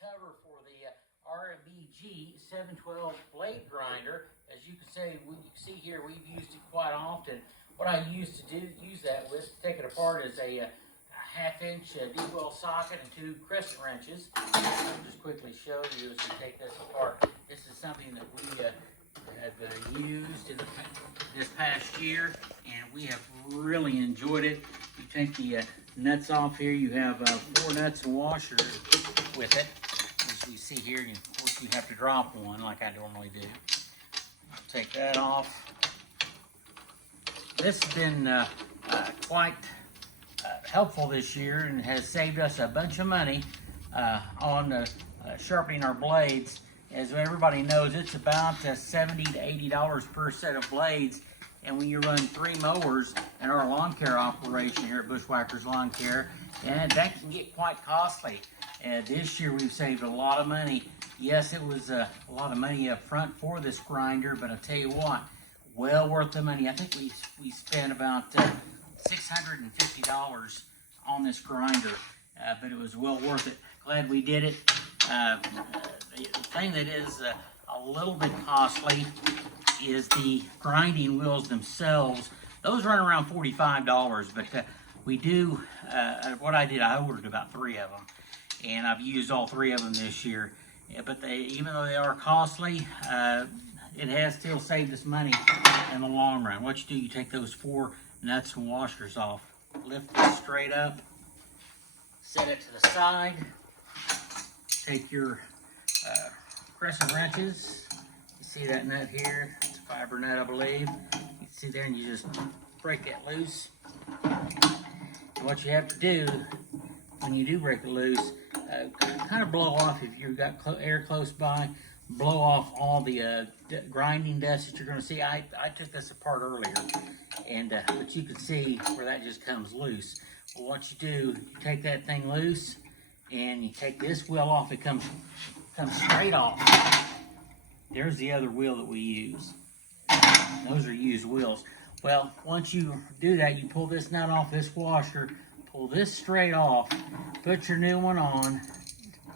cover for the RBG 712 blade grinder. As you can see here, we've used it quite often. What I used to use that with, to take it apart, is a half-inch deep well socket and 2 crescent wrenches. I'll just quickly show you as we take this apart. This is something that we have used in this past year, and we have really enjoyed it. You take the nuts off here. You have 4 nuts and washers with it. As we see here, and of course you have to drop one like I normally do. I'll take that off. This has been quite helpful this year and has saved us a bunch of money on sharpening our blades. As everybody knows, it's about $70 to $80 per set of blades. And when you run 3 mowers in our lawn care operation here at Bushwhackers Lawn Care, and that can get quite costly. And this year we've saved a lot of money. Yes, it was a lot of money up front for this grinder, but I'll tell you what, well worth the money. I think we spent about $650 on this grinder, but it was well worth it. Glad we did it. The thing that is a little bit costly is the grinding wheels themselves. Those run around $45, but we do, what I did, I ordered about 3 of them, and I've used all 3 of them this year. But even though they are costly, it has still saved us money in the long run. What you do, you take those 4 nuts and washers off, lift it straight up, set it to the side, take your crescent wrenches. You see that nut here? It's a fiber nut, I believe. You can see there, and you just break that loose. And what you have to do when you do break it loose, kind of blow off, if you've got air close by, blow off all the grinding dust that you're going to see. I took this apart earlier, and but you can see where that just comes loose. Well, what you do, you take that thing loose, and you take this wheel off. It comes straight off. There's the other wheel that we use. Those are used wheels. Well, once you do that, you pull this nut off this washer, pull this straight off, put your new one on,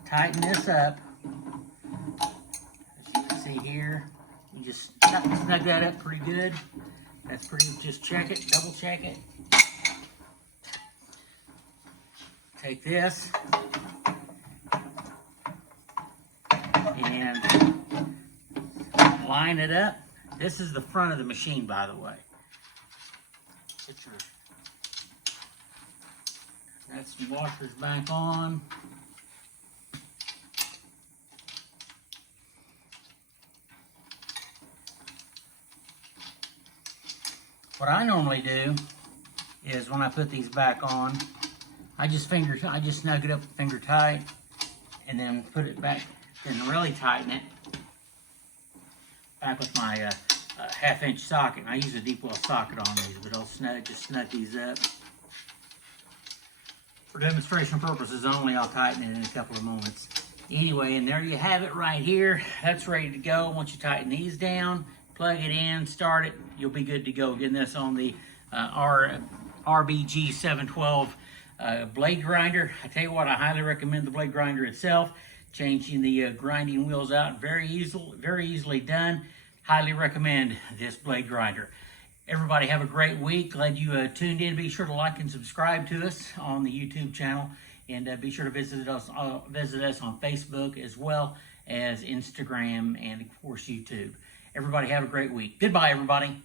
tighten this up. As you can see here, you just snug that up pretty good. That's pretty, just check it, double check it. Take this and line it up. This is the front of the machine, by the way. Put your nuts and washers back on. What I normally do is when I put these back on, I just snug it up finger tight, and then put it back, then really tighten it back with my half-inch socket. And I use a deep well socket on these, but I'll just snug these up. For demonstration purposes only, I'll tighten it in a couple of moments. Anyway, and there you have it right here. That's ready to go. Once you tighten these down, plug it in, start it, you'll be good to go. Getting this on the RBG 712 blade grinder. I tell you what, I highly recommend the blade grinder itself. Changing the grinding wheels out, very easily done. Highly recommend this blade grinder. Everybody have a great week. Glad you tuned in. Be sure to like and subscribe to us on the YouTube channel, and be sure to visit us on Facebook as well as Instagram and of course YouTube. Everybody have a great week. Goodbye, everybody.